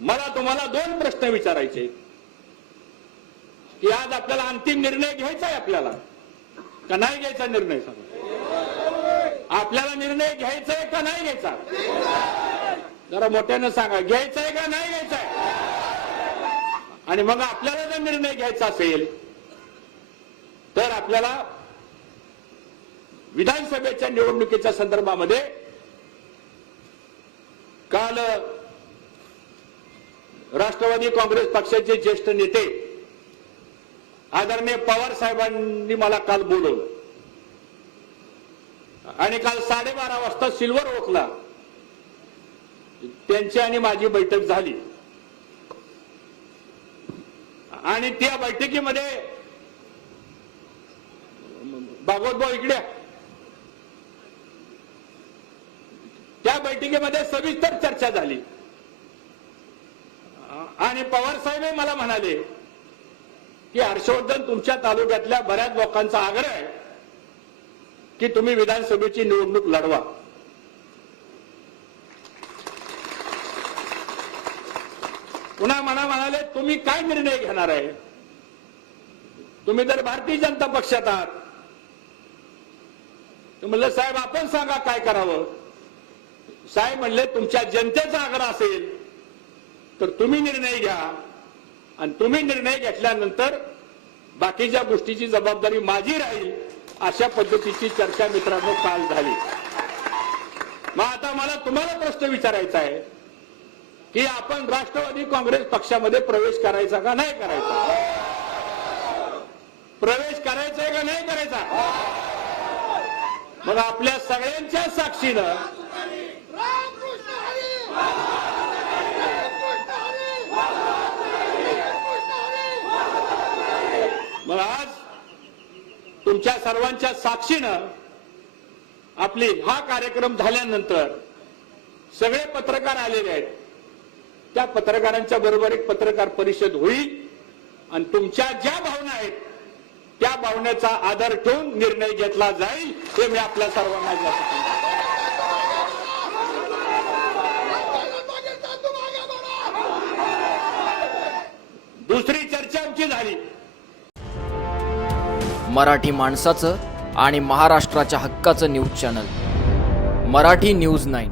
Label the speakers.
Speaker 1: मला तुम्हाला दोन प्रश्न विचारायचे की आज आपल्याला अंतिम निर्णय घ्यायचा आहे आपल्याला? का नाही घ्यायचा निर्णय सांगा? आपल्याला निर्णय घ्यायचा आहे का नाही घ्यायचा? जरा मोठ्यानं सांगा घ्यायचा आहे का नाही घ्यायचा आहे? आणि मग आपल्याला जर निर्णय घ्यायचा असेल तर आपल्याला विधानसभेच्या निवडणुकीच्या संदर्भामध्ये काल राष्ट्रवादी काँग्रेस पक्षाचे ज्येष्ठ नेते आदरणीय पवार साहेबांनी मला काल बोलवलं. आणि काल साडेबारा वाजता सिल्वर ओकला. त्यांची आणि माझी बैठक झाली. आणि त्या बैठकीमध्ये भागवत भाऊ इकडे त्या बैठकीमध्ये सविस्तर चर्चा झाली. आणि पवार साहेब मला म्हणाले की हर्षवर्धन तुमच्या तालुक्यातल्या बऱ्याच लोकांचा आग्रह आहे की तुम्ही विधानसभेची निवडणूक लढवा. पुन्हा म्हणा म्हणाले तुम्ही काय निर्णय घेणार आहे? तुम्ही जर भारतीय जनता पक्षात आहात. म्हणलं साहेब आपण सांगा काय करावं? साहेब म्हणले तुमच्या जनतेचा आग्रह असेल तर तुम्ही निर्णय घ्या. आणि तुम्ही निर्णय घेतल्यानंतर बाकीच्या गोष्टीची जबाबदारी माझी राहील अशा पद्धतीची चर्चा मित्रांनो काल झाली. मग आता मला तुम्हाला प्रश्न विचारायचा आहे की आपण राष्ट्रवादी काँग्रेस पक्षामध्ये प्रवेश करायचा का नाही करायचा? प्रवेश करायचा आहे का नाही करायचा? मग आपल्या सगळ्यांच्या साक्षीनं मग आज तुमच्या सर्वांच्या साक्षीनं आपली हा कार्यक्रम झाल्यानंतर सगळे पत्रकार आलेले आहेत. त्या पत्रकारांच्या बरोबर एक पत्रकार परिषद होईल आणि तुमच्या ज्या भावना आहेत त्या भावनेचा आदर ठेवून निर्णय घेतला जाईल हे मी आपल्या सर्वांना सांगतो दुसरी चर्चा आमची झाली.
Speaker 2: मराठी माणसाचं आणि महाराष्ट्राच्या हक्काचं news channel. Marathi news nine.